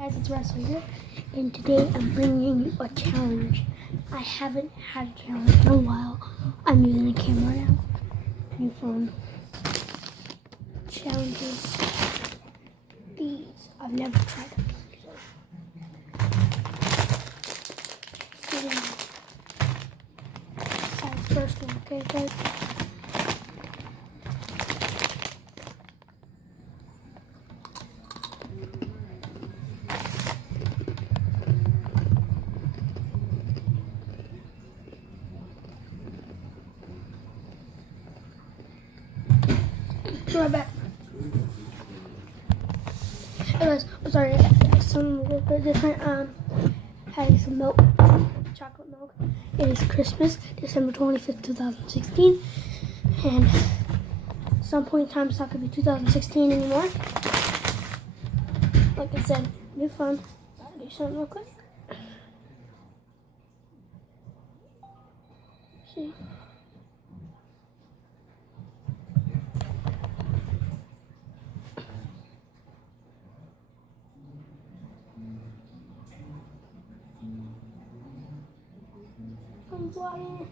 Guys, it's Russell here, and today I'm bringing you a challenge. I haven't had a challenge in a while. I'm using a camera now. New phone. Challenges. These, I've never tried them. So, let's do the first one, okay guys? Right back. Anyways, I'm sorry, some a little bit different. Having some milk, chocolate milk. It is Christmas, December 25th, 2016. And at some point in time, it's not going to be 2016 anymore. Like I said, new phone. Gotta do something real quick. See? Water.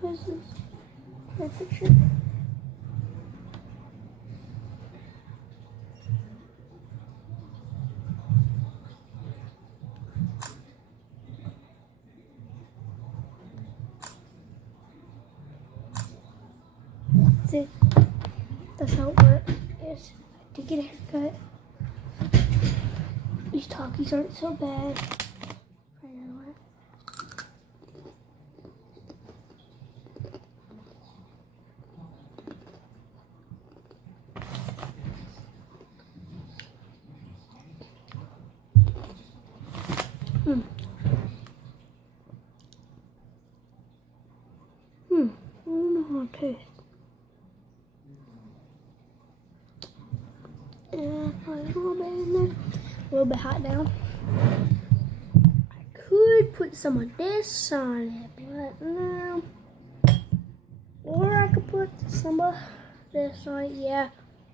This is my picture. See, that's how it works. Yes, to get a haircut. These Talkies aren't so bad. I don't know how it tastes. Yeah, probably a little bit in there. A little bit hot now. I could put some of this on it, but no. Or I could put some of this on it. Yeah,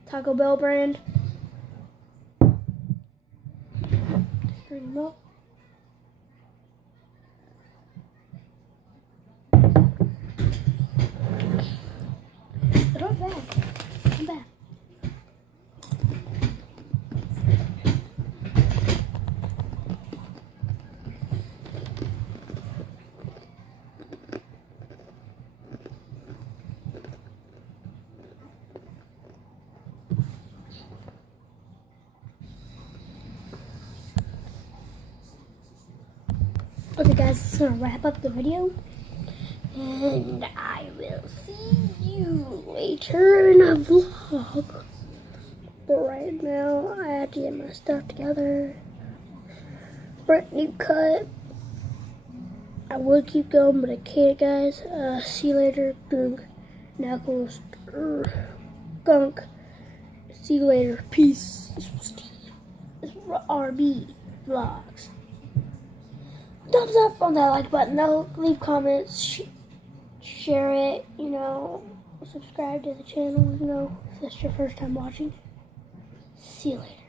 Taco Bell brand. Turn them up. They're not bad. Not bad. Okay guys, it's gonna wrap up the video, and I will see you later in a vlog. But right now, I have to get my stuff together. Brand new cut. I would keep going, but I can't, guys. See you later, gunk, knuckles, gunk. See you later, peace. This was RB Vlogs. Thumbs up on that like button, though. Leave comments, share it, subscribe to the channel, if that's your first time watching. See you later.